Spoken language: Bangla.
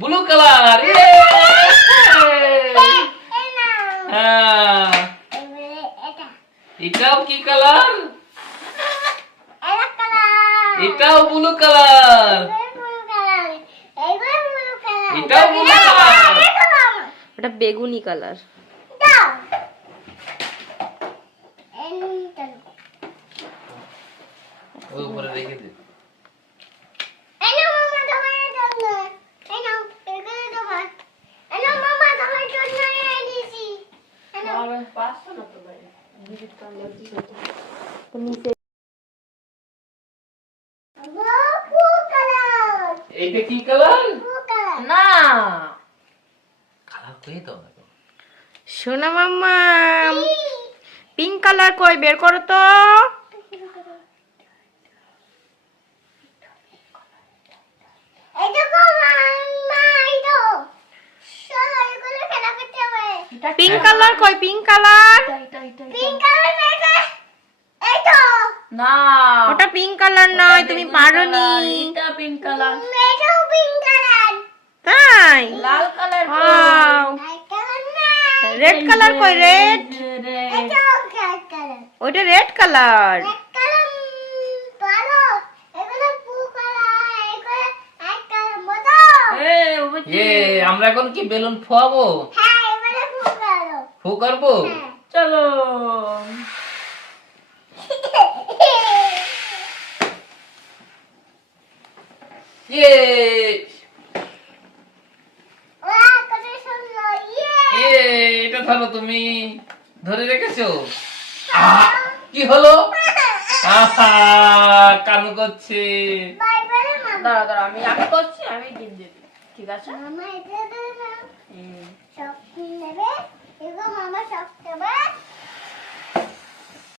Blue colour. হ্যাঁ, এটাও কি কালার? এটাও ব্লু কালার। এটাও ব্লু কালার। ওটা বেগুনি কালার। ওই উপরে রেখে দে। এইটা কি কালার? না, কালার কই দাও না। সোনা মাম্মা, পিঙ্ক কালার কই, বের করো তো। পিঙ্ক কালার কই, পিঙ্ক কালার। না, ওটা পিঙ্ক কালার নয়, তুমি পারোনি। এটা পিঙ্ক কালার। তাই লাল কালার। রেড কালার কই, রেড। ওইটা রেড কালার। আমরা এখন কি বেলুন ফোয়াবো? ফু করবো? চলো। ইয়ে, এটা ধরো, তুমি ধরে রেখেছো। কি হলো? কানু করছে। দাঁড়া দাঁড়া, আমি আগে করছি, আমি গিফট দেবো, ঠিক আছে? মামা এটা দেবে না। সব নেবে। এগো মামা সব দেবে।